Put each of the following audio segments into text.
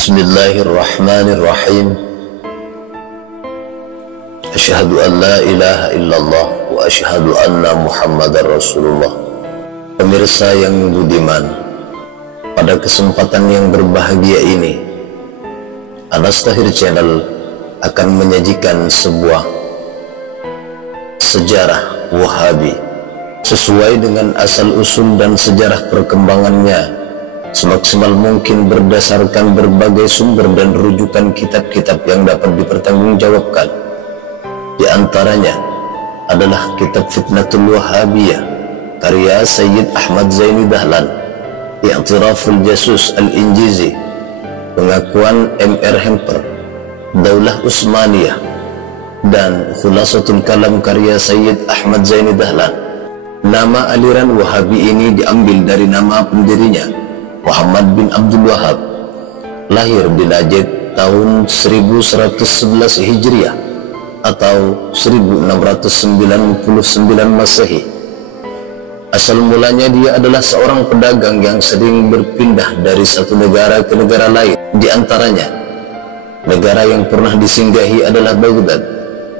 Bismillahirrahmanirrahim. Asyhadu an la ilaha illallah wa asyhadu anna Muhammadar Rasulullah. Pemirsa yang budiman, pada kesempatan yang berbahagia ini, Anas Tahir Channel akan menyajikan sebuah sejarah Wahabi sesuai dengan asal-usul dan sejarah perkembangannya, semaksimal mungkin berdasarkan berbagai sumber dan rujukan kitab-kitab yang dapat dipertanggungjawabkan. Di antaranya adalah kitab Fitnatul Wahabiyah karya Sayyid Ahmad Zaini Dahlan, I'tiraful Jasus Al-Injizi, Pengakuan M.R. Hemper, Daulah Utsmaniyah, dan Khulasatul Kalam karya Sayyid Ahmad Zaini Dahlan. Nama aliran Wahabi ini diambil dari nama pendirinya, Muhammad bin Abdul Wahab, lahir di Najd tahun 1111 Hijriah atau 1699 Masehi. Asal mulanya dia adalah seorang pedagang yang sering berpindah dari satu negara ke negara lain. Di antaranya, negara yang pernah disinggahi adalah Baghdad,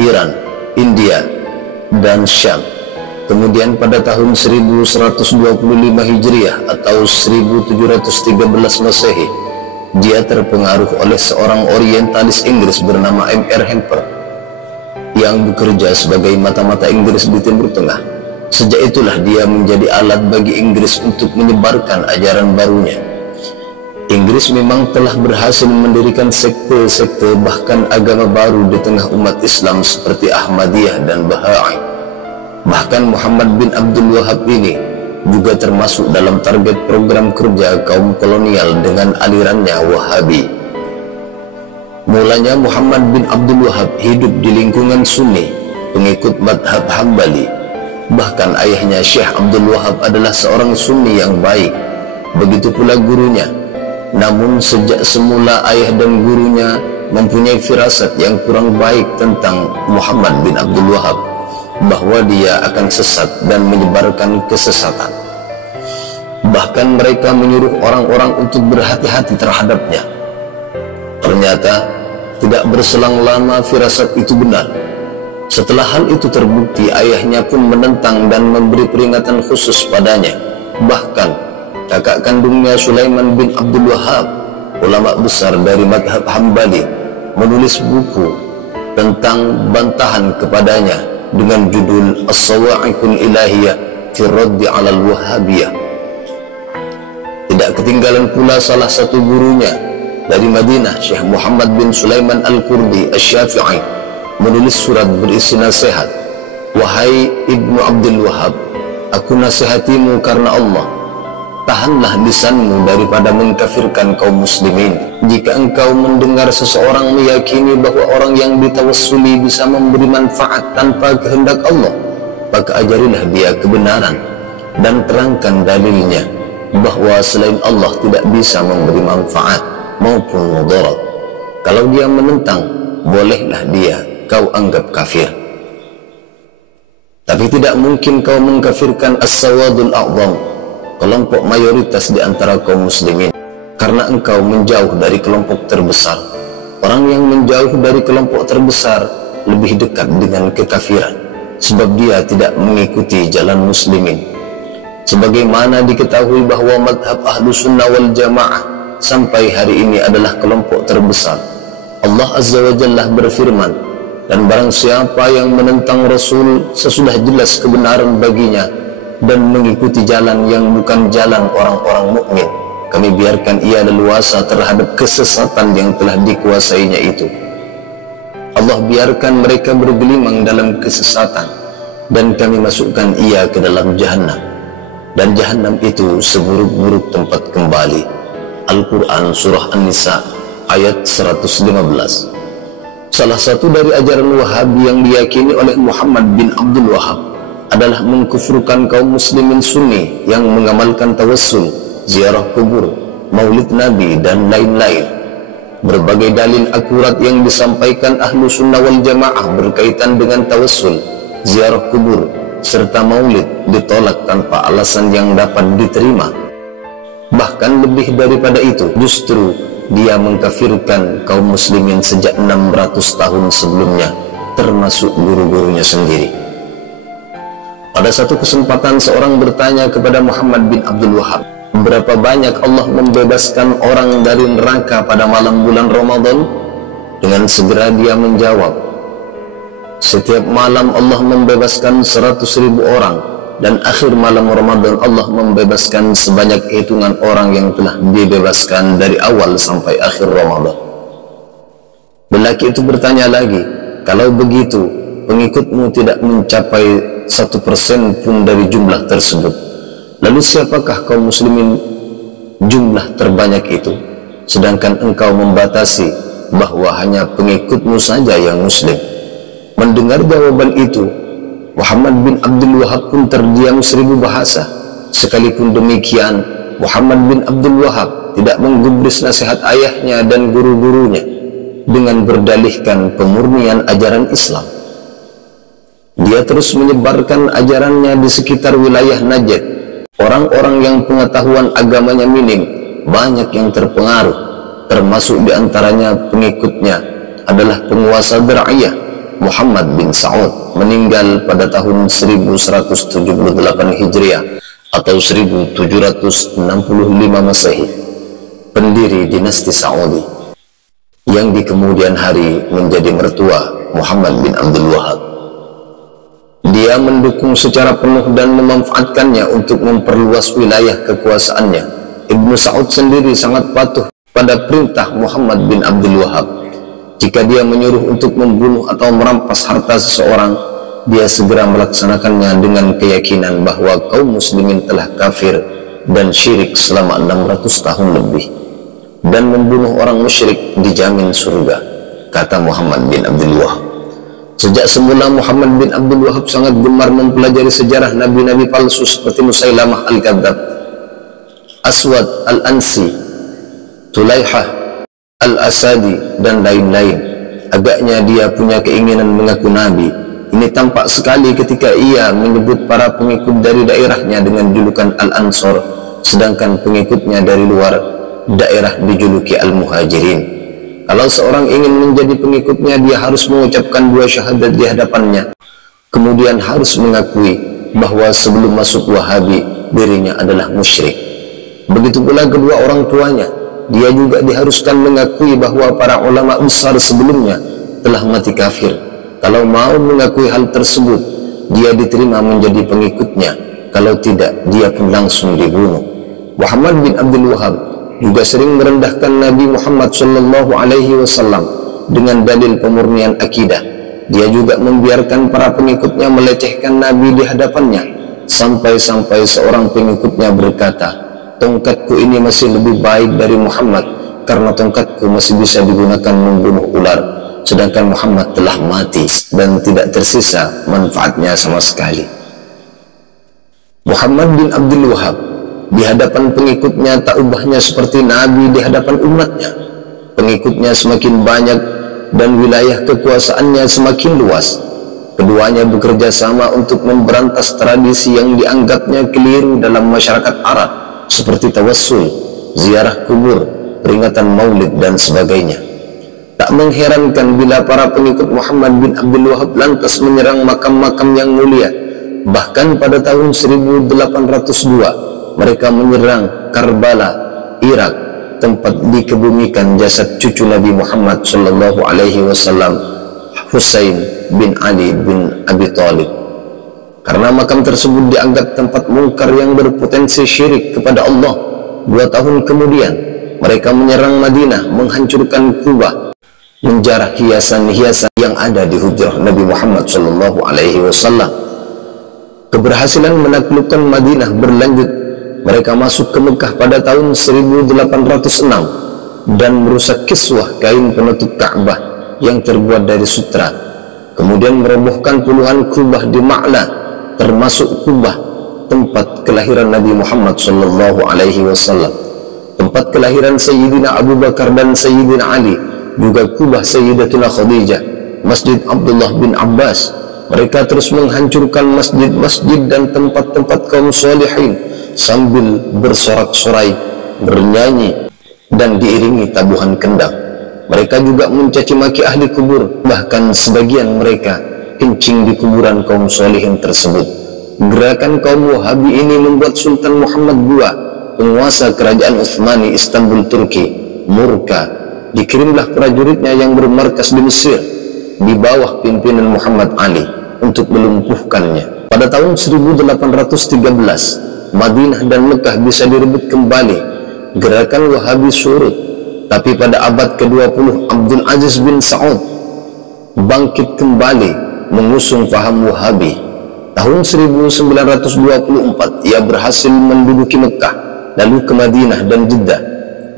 Iran, India, dan Syam. Kemudian pada tahun 1125 Hijriah atau 1713 Masehi, dia terpengaruh oleh seorang orientalis Inggris bernama M.R. Hemper yang bekerja sebagai mata-mata Inggris di Timur Tengah. Sejak itulah dia menjadi alat bagi Inggris untuk menyebarkan ajaran barunya. Inggris memang telah berhasil mendirikan sekte-sekte bahkan agama baru di tengah umat Islam seperti Ahmadiyah dan Baha'i. Bahkan Muhammad bin Abdul Wahab ini juga termasuk dalam target program kerja kaum kolonial dengan alirannya Wahabi. Mulanya Muhammad bin Abdul Wahab hidup di lingkungan Sunni, pengikut madhab Hambali. Bahkan ayahnya Syekh Abdul Wahab adalah seorang Sunni yang baik, begitu pula gurunya. Namun sejak semula ayah dan gurunya mempunyai firasat yang kurang baik tentang Muhammad bin Abdul Wahab, bahwa dia akan sesat dan menyebarkan kesesatan. Bahkan mereka menyuruh orang-orang untuk berhati-hati terhadapnya. Ternyata tidak berselang lama firasat itu benar. Setelah hal itu terbukti, ayahnya pun menentang dan memberi peringatan khusus padanya. Bahkan kakak kandungnya Sulaiman bin Abdul Wahab, ulama besar dari madhab Hambali, menulis buku tentang bantahan kepadanya dengan judul As-Sawa'iqul Ilahiyah fi Raddi 'alal Wahabiyah. Tidak ketinggalan pula salah satu gurunya dari Madinah, Syekh Muhammad bin Sulaiman Al-Kurdi Asy-Syafi'i, menulis surat berisi nasihat. Wahai Ibnu Abdul Wahab, aku nasihatimu karena Allah, tahanlah lisanmu daripada mengkafirkan kaum muslimin. Jika engkau mendengar seseorang meyakini bahwa orang yang ditawassuli bisa memberi manfaat tanpa kehendak Allah, maka ajarilah dia kebenaran dan terangkan dalilnya bahwa selain Allah tidak bisa memberi manfaat maupun mudarat. Kalau dia menentang, bolehlah dia kau anggap kafir. Tapi tidak mungkin kau mengkafirkan as-sawadul a'zam, kelompok mayoritas di antara kaum muslimin, karena engkau menjauh dari kelompok terbesar. Orang yang menjauh dari kelompok terbesar lebih dekat dengan kekafiran, sebab dia tidak mengikuti jalan muslimin. Sebagaimana diketahui bahwa madhab ahlu sunnah wal jamaah sampai hari ini adalah kelompok terbesar. Allah Azza wa Jalla berfirman, dan barang siapa yang menentang Rasul sesudah jelas kebenaran baginya dan mengikuti jalan yang bukan jalan orang-orang mukmin, kami biarkan ia leluasa terhadap kesesatan yang telah dikuasainya itu. Allah biarkan mereka bergelimang dalam kesesatan, dan kami masukkan ia ke dalam jahanam, dan jahanam itu seburuk-buruk tempat kembali. Al-Quran Surah An-Nisa ayat 115. Salah satu dari ajaran Wahabi yang diyakini oleh Muhammad bin Abdul Wahab adalah mengkufurkan kaum muslimin Sunni yang mengamalkan tawassul, ziarah kubur, maulid Nabi, dan lain-lain. Berbagai dalil akurat yang disampaikan ahlu sunnah wal jamaah berkaitan dengan tawassul, ziarah kubur, serta maulid ditolak tanpa alasan yang dapat diterima. Bahkan lebih daripada itu, justru dia mengkafirkan kaum muslimin sejak 600 tahun sebelumnya, termasuk guru-gurunya sendiri. Pada satu kesempatan seorang bertanya kepada Muhammad bin Abdul Wahab, berapa banyak Allah membebaskan orang dari neraka pada malam bulan Ramadan? Dengan segera dia menjawab, setiap malam Allah membebaskan 100.000 orang, dan akhir malam Ramadan Allah membebaskan sebanyak hitungan orang yang telah dibebaskan dari awal sampai akhir Ramadan. Lelaki itu bertanya lagi, kalau begitu pengikutmu tidak mencapai 1% pun dari jumlah tersebut, lalu siapakah kaum muslimin jumlah terbanyak itu, sedangkan engkau membatasi bahwa hanya pengikutmu saja yang muslim? Mendengar jawaban itu, Muhammad bin Abdul Wahab pun terdiam 1000 bahasa. Sekalipun demikian, Muhammad bin Abdul Wahab tidak menggubris nasihat ayahnya dan guru-gurunya dengan berdalihkan pemurnian ajaran Islam. Dia terus menyebarkan ajarannya di sekitar wilayah Najd. Orang-orang yang pengetahuan agamanya minim banyak yang terpengaruh, termasuk diantaranya pengikutnya adalah penguasa Dir'iyah Muhammad bin Saud, meninggal pada tahun 1178 Hijriah atau 1765 Masehi, pendiri dinasti Saudi, yang di kemudian hari menjadi mertua Muhammad bin Abdul Wahab. Dia mendukung secara penuh dan memanfaatkannya untuk memperluas wilayah kekuasaannya. Ibnu Saud sendiri sangat patuh pada perintah Muhammad bin Abdul Wahab. Jika dia menyuruh untuk membunuh atau merampas harta seseorang, dia segera melaksanakannya dengan keyakinan bahwa kaum muslimin telah kafir dan syirik selama 600 tahun lebih, dan membunuh orang musyrik dijamin surga, kata Muhammad bin Abdul Wahab. Sejak semula Muhammad bin Abdul Wahab sangat gemar mempelajari sejarah nabi-nabi palsu seperti Musailamah al-Kadzdzab, Aswad al-Ansi, Tulaihah al-Asadi, dan lain-lain. Agaknya dia punya keinginan mengaku nabi. Ini tampak sekali ketika ia menyebut para pengikut dari daerahnya dengan julukan Al-Ansor, sedangkan pengikutnya dari luar daerah dijuluki Al-Muhajirin. Kalau seorang ingin menjadi pengikutnya, dia harus mengucapkan 2 syahadat di hadapannya, kemudian harus mengakui bahwa sebelum masuk Wahabi dirinya adalah musyrik. Begitu pula kedua orang tuanya. Dia juga diharuskan mengakui bahwa para ulama besar sebelumnya telah mati kafir. Kalau mau mengakui hal tersebut, dia diterima menjadi pengikutnya. Kalau tidak, dia pun langsung dibunuh. Muhammad bin Abdul Wahab juga sering merendahkan Nabi Muhammad SAW dengan dalil pemurnian akidah. Dia juga membiarkan para pengikutnya melecehkan Nabi di hadapannya, sampai-sampai seorang pengikutnya berkata, tongkatku ini masih lebih baik dari Muhammad, karena tongkatku masih bisa digunakan membunuh ular, sedangkan Muhammad telah mati dan tidak tersisa manfaatnya sama sekali. Muhammad bin Abdul Wahab di hadapan pengikutnya tak ubahnya seperti Nabi di hadapan umatnya. Pengikutnya semakin banyak dan wilayah kekuasaannya semakin luas. Keduanya bekerja sama untuk memberantas tradisi yang dianggapnya keliru dalam masyarakat Arab, seperti tawassul, ziarah kubur, peringatan maulid, dan sebagainya. Tak mengherankan bila para pengikut Muhammad bin Abdul Wahab lantas menyerang makam-makam yang mulia. Bahkan pada tahun 1802 mereka menyerang Karbala, Irak, tempat dikebumikan jasad cucu Nabi Muhammad SAW, Husain bin Ali bin Abi Thalib. Karena makam tersebut dianggap tempat mungkar yang berpotensi syirik kepada Allah. 2 tahun kemudian mereka menyerang Madinah, menghancurkan Kubah, menjarah hiasan-hiasan yang ada di hujrah Nabi Muhammad SAW. Keberhasilan menaklukkan Madinah berlanjut. Mereka masuk ke Mekah pada tahun 1806 dan merusak kiswah kain penutup Ka'bah yang terbuat dari sutra. Kemudian merobohkan puluhan kubah di Ma'la, termasuk kubah tempat kelahiran Nabi Muhammad SAW, tempat kelahiran Sayyidina Abu Bakar dan Sayyidina Ali, juga kubah Sayyidatuna Khadijah, Masjid Abdullah bin Abbas. Mereka terus menghancurkan masjid-masjid dan tempat-tempat kaum salihin sambil bersorak-sorai, bernyanyi, dan diiringi tabuhan kendang. Mereka juga mencaci maki ahli kubur, bahkan sebagian mereka kencing di kuburan kaum solihin tersebut. Gerakan kaum Wahabi ini membuat Sultan Muhammad II, penguasa kerajaan Utsmani Istanbul Turki, murka. Dikirimlah prajuritnya yang bermarkas di Mesir di bawah pimpinan Muhammad Ali untuk melumpuhkannya. Pada tahun 1813, Madinah dan Mekah bisa direbut kembali. Gerakan Wahabi surut, tapi pada abad ke-20 Abdul Aziz bin Saud bangkit kembali mengusung paham Wahabi. Tahun 1924 ia berhasil menduduki Mekah, lalu ke Madinah dan Jeddah,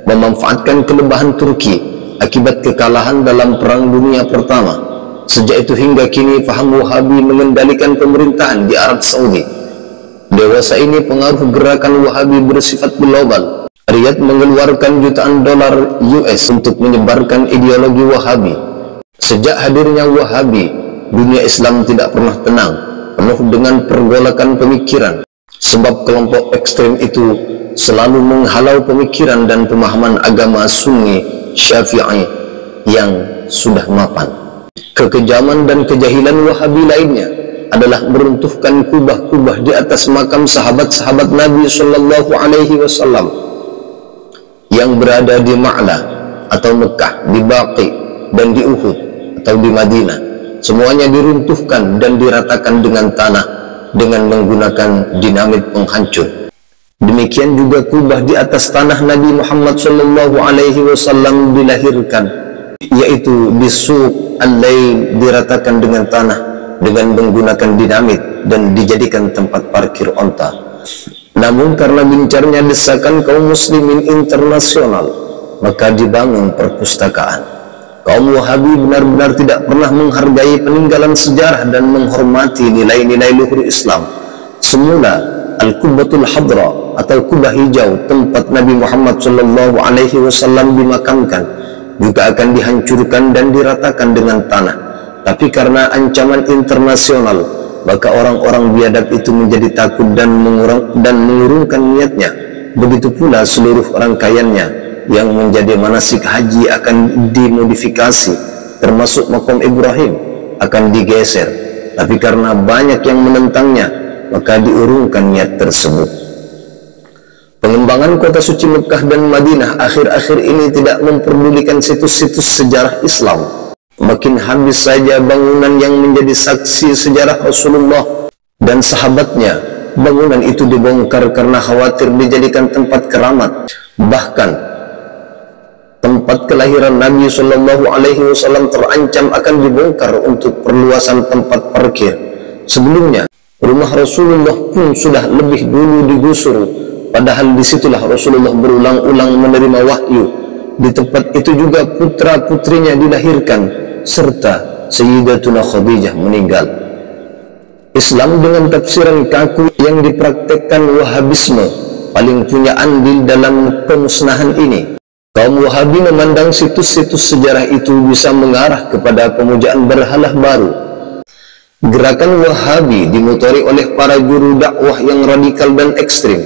memanfaatkan kelebahan Turki akibat kekalahan dalam Perang Dunia Pertama. Sejak itu hingga kini paham Wahabi mengendalikan pemerintahan di Arab Saudi. Dewasa ini pengaruh gerakan Wahabi bersifat global. Riyadh mengeluarkan jutaan dolar US untuk menyebarkan ideologi Wahabi. Sejak hadirnya Wahabi, dunia Islam tidak pernah tenang, penuh dengan pergolakan pemikiran, sebab kelompok ekstrem itu selalu menghalau pemikiran dan pemahaman agama Sunni Syafi'i yang sudah mapan. Kekejaman dan kejahilan Wahabi lainnya adalah meruntuhkan kubah-kubah di atas makam sahabat-sahabat Nabi Shallallahu Alaihi Wasallam yang berada di Ma'la atau Mekah, di Baqi dan di Uhud atau di Madinah. Semuanya diruntuhkan dan diratakan dengan tanah dengan menggunakan dinamit penghancur. Demikian juga kubah di atas tanah Nabi Muhammad Shallallahu Alaihi Wasallam dilahirkan, yaitu di Suq Al-Lail, diratakan dengan tanah dengan menggunakan dinamit dan dijadikan tempat parkir onta. Namun karena gencarnya desakan kaum muslimin internasional, maka dibangun perpustakaan. Kaum Wahabi benar-benar tidak pernah menghargai peninggalan sejarah dan menghormati nilai-nilai luhur Islam. Semula Al-Qubbatul Hadra atau kubah hijau tempat Nabi Muhammad Shallallahu Alaihi Wasallam dimakamkan juga akan dihancurkan dan diratakan dengan tanah. Tapi karena ancaman internasional, maka orang-orang biadab itu menjadi takut dan mengurungkan niatnya. Begitu pula seluruh rangkaiannya yang menjadi manasik haji akan dimodifikasi, termasuk makam Ibrahim akan digeser. Tapi karena banyak yang menentangnya, maka diurungkan niat tersebut. Pengembangan kota suci Mekah dan Madinah akhir-akhir ini tidak memperdulikan situs-situs sejarah Islam. Makin habis saja bangunan yang menjadi saksi sejarah Rasulullah dan sahabatnya. Bangunan itu dibongkar karena khawatir dijadikan tempat keramat. Bahkan tempat kelahiran Nabi Shallallahu Alaihi Wasallam terancam akan dibongkar untuk perluasan tempat parkir. Sebelumnya rumah Rasulullah pun sudah lebih dulu digusur, padahal disitulah Rasulullah berulang-ulang menerima wahyu. Di tempat itu juga putra-putrinya dilahirkan, serta Sayyidatuna Khadijah meninggal. Islam dengan tafsiran kaku yang dipraktekkan Wahabisme paling punya andil dalam pemusnahan ini. Kaum Wahabi memandang situs-situs sejarah itu bisa mengarah kepada pemujaan berhalah baru. Gerakan Wahabi dimotori oleh para juru dakwah yang radikal dan ekstrim.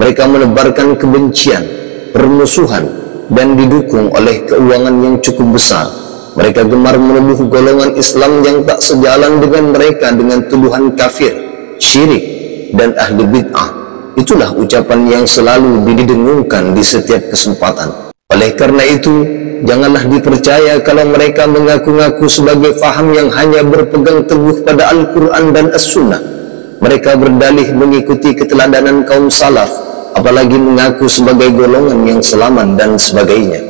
Mereka menebarkan kebencian, permusuhan, dan didukung oleh keuangan yang cukup besar. Mereka gemar menuduh golongan Islam yang tak sejalan dengan mereka dengan tuduhan kafir, syirik, dan ahli bid'ah. Itulah ucapan yang selalu didengungkan di setiap kesempatan. Oleh karena itu, janganlah dipercaya kalau mereka mengaku-ngaku sebagai faham yang hanya berpegang teguh pada Al-Quran dan As-Sunnah. Mereka berdalih mengikuti keteladanan kaum salaf, apalagi mengaku sebagai golongan yang selamat dan sebagainya.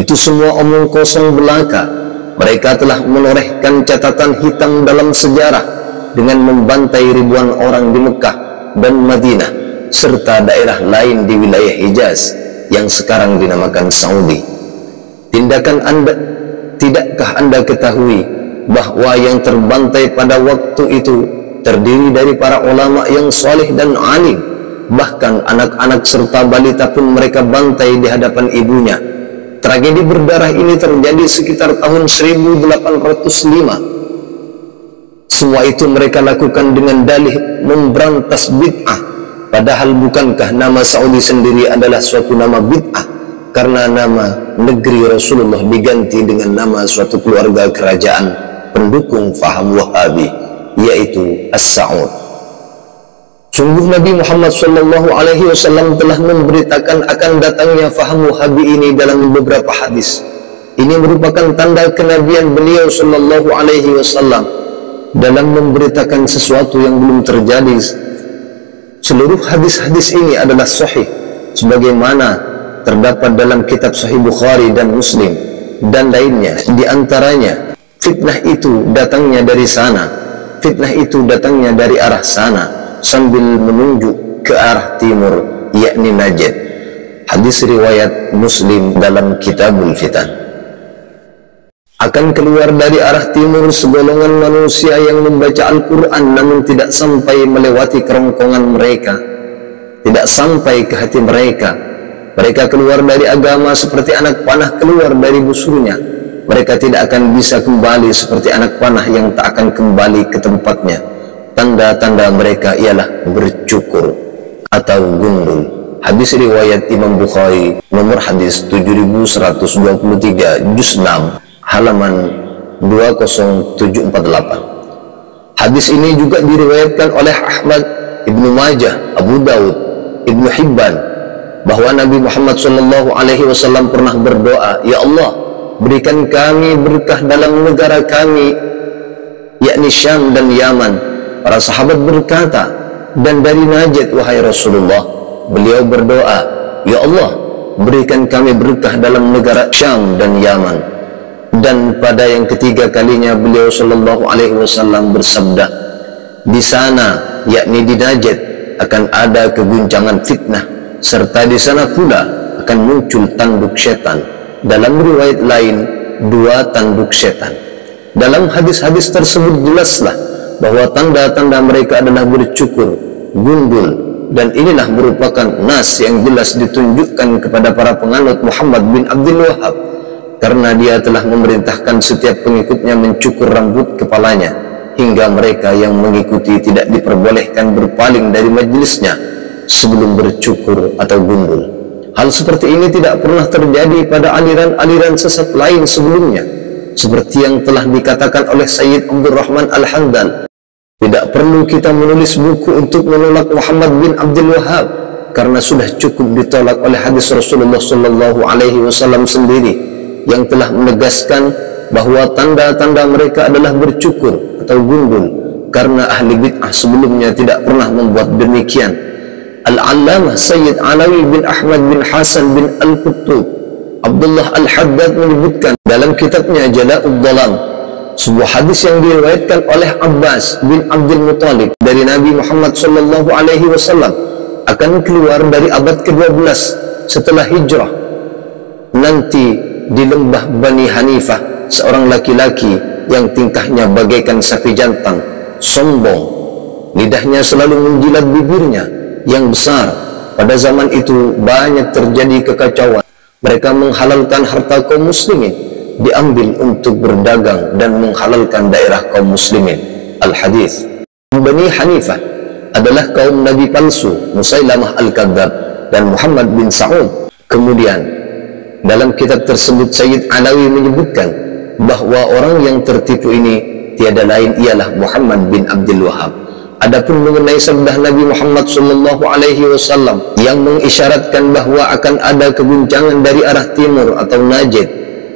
Itu semua omong kosong belaka. Mereka telah menorehkan catatan hitam dalam sejarah dengan membantai ribuan orang di Mekah dan Madinah serta daerah lain di wilayah Hijaz yang sekarang dinamakan Saudi. Tidakkah Anda ketahui bahwa yang terbantai pada waktu itu terdiri dari para ulama yang saleh dan alim? Bahkan anak-anak serta balita pun mereka bantai di hadapan ibunya. Tragedi berdarah ini terjadi sekitar tahun 1805. Semua itu mereka lakukan dengan dalih memberantas bid'ah. Padahal bukankah nama Saudi sendiri adalah suatu nama bid'ah? karena nama negeri Rasulullah diganti dengan nama suatu keluarga kerajaan pendukung faham Wahabi, yaitu As-Sa'ud. Sungguh Nabi Muhammad SAW telah memberitakan akan datangnya faham Wahabi ini dalam beberapa hadis. Ini merupakan tanda kenabian beliau SAW dalam memberitakan sesuatu yang belum terjadi. Seluruh hadis-hadis ini adalah sahih, sebagaimana terdapat dalam kitab Sahih Bukhari dan Muslim dan lainnya. Di antaranya, fitnah itu datangnya dari sana, fitnah itu datangnya dari arah sana, sambil menunjuk ke arah timur, yakni Najd. Hadis riwayat Muslim dalam Kitabul Fitan. Akan keluar dari arah timur segolongan manusia yang membaca Al-Quran namun tidak sampai melewati kerongkongan mereka, tidak sampai ke hati mereka. Mereka keluar dari agama seperti anak panah keluar dari busurnya. Mereka tidak akan bisa kembali seperti anak panah yang tak akan kembali ke tempatnya. Tanda-tanda mereka ialah bercukur atau gundul. Hadis riwayat Imam Bukhari nomor hadis 7123 juz 6 halaman 20748. Hadis ini juga diriwayatkan oleh Ahmad, Ibnu Majah, Abu Daud, Ibnu Hibban, bahwa Nabi Muhammad SAW pernah berdoa, "Ya Allah, berikan kami berkah dalam negara kami, yakni Syam dan Yaman." Para sahabat berkata, "Dan dari Najd, wahai Rasulullah." Beliau berdoa, "Ya Allah, berikan kami berkah dalam negara Syam dan Yaman." Dan pada yang ketiga kalinya beliau SAW bersabda, "Di sana, yakni di Najd, akan ada keguncangan fitnah, serta di sana pula akan muncul tanduk setan." Dalam riwayat lain, 2 tanduk setan. Dalam hadis-hadis tersebut jelaslah bahwa tanda-tanda mereka adalah bercukur, gundul, dan inilah merupakan nas yang jelas ditunjukkan kepada para penganut Muhammad bin Abdul Wahab, karena dia telah memerintahkan setiap pengikutnya mencukur rambut kepalanya, hingga mereka yang mengikuti tidak diperbolehkan berpaling dari majelisnya sebelum bercukur atau gundul. Hal seperti ini tidak pernah terjadi pada aliran-aliran sesat lain sebelumnya, seperti yang telah dikatakan oleh Sayyid Abdurrahman Al-Handal. Tidak perlu kita menulis buku untuk menolak Muhammad bin Abdul Wahab, karena sudah cukup ditolak oleh hadis Rasulullah SAW sendiri yang telah menegaskan bahwa tanda-tanda mereka adalah bercukur atau gundul, karena ahli bid'ah sebelumnya tidak pernah membuat demikian. Al-Allamah Sayyid Alawi bin Ahmad bin Hasan bin Al-Qutub Abdullah Al-Haddad menyebutkan dalam kitabnya Jala'ud Dhalam sebuah hadis yang diriwayatkan oleh Abbas bin Abdul Muttalib dari Nabi Muhammad SAW akan keluar dari abad ke-12 setelah hijrah. Nanti di lembah Bani Hanifah seorang laki-laki yang tingkahnya bagaikan sapi jantan, sombong, lidahnya selalu menjilat bibirnya yang besar. Pada zaman itu banyak terjadi kekacauan. Mereka menghalalkan harta kaum muslimin, diambil untuk berdagang, dan menghalalkan daerah kaum muslimin. Al-Hadis. Bani Hanifah adalah kaum nabi palsu Musailamah Al-Kadzab dan Muhammad bin Sa'ud. Kemudian dalam kitab tersebut Sayyid Alawi menyebutkan bahwa orang yang tertipu ini tiada lain ialah Muhammad bin Abdul Wahab. Adapun mengenai sabda Nabi Muhammad SAW yang mengisyaratkan bahwa akan ada keguncangan dari arah timur atau Najd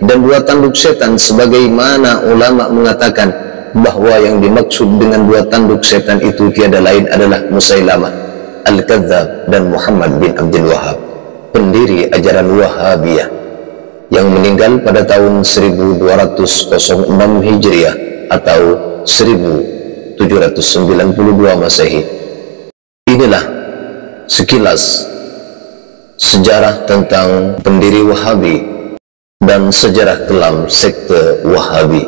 dan 2 tanduk setan, sebagaimana ulama mengatakan bahwa yang dimaksud dengan 2 tanduk setan itu tiada lain adalah Musailamah Al-Kadzab dan Muhammad bin Abdul Wahab, pendiri ajaran Wahabiyah, yang meninggal pada tahun 1206 Hijriah atau 1792 Masehi. Inilah sekilas sejarah tentang pendiri Wahabi dan sejarah kelam sekte Wahabi.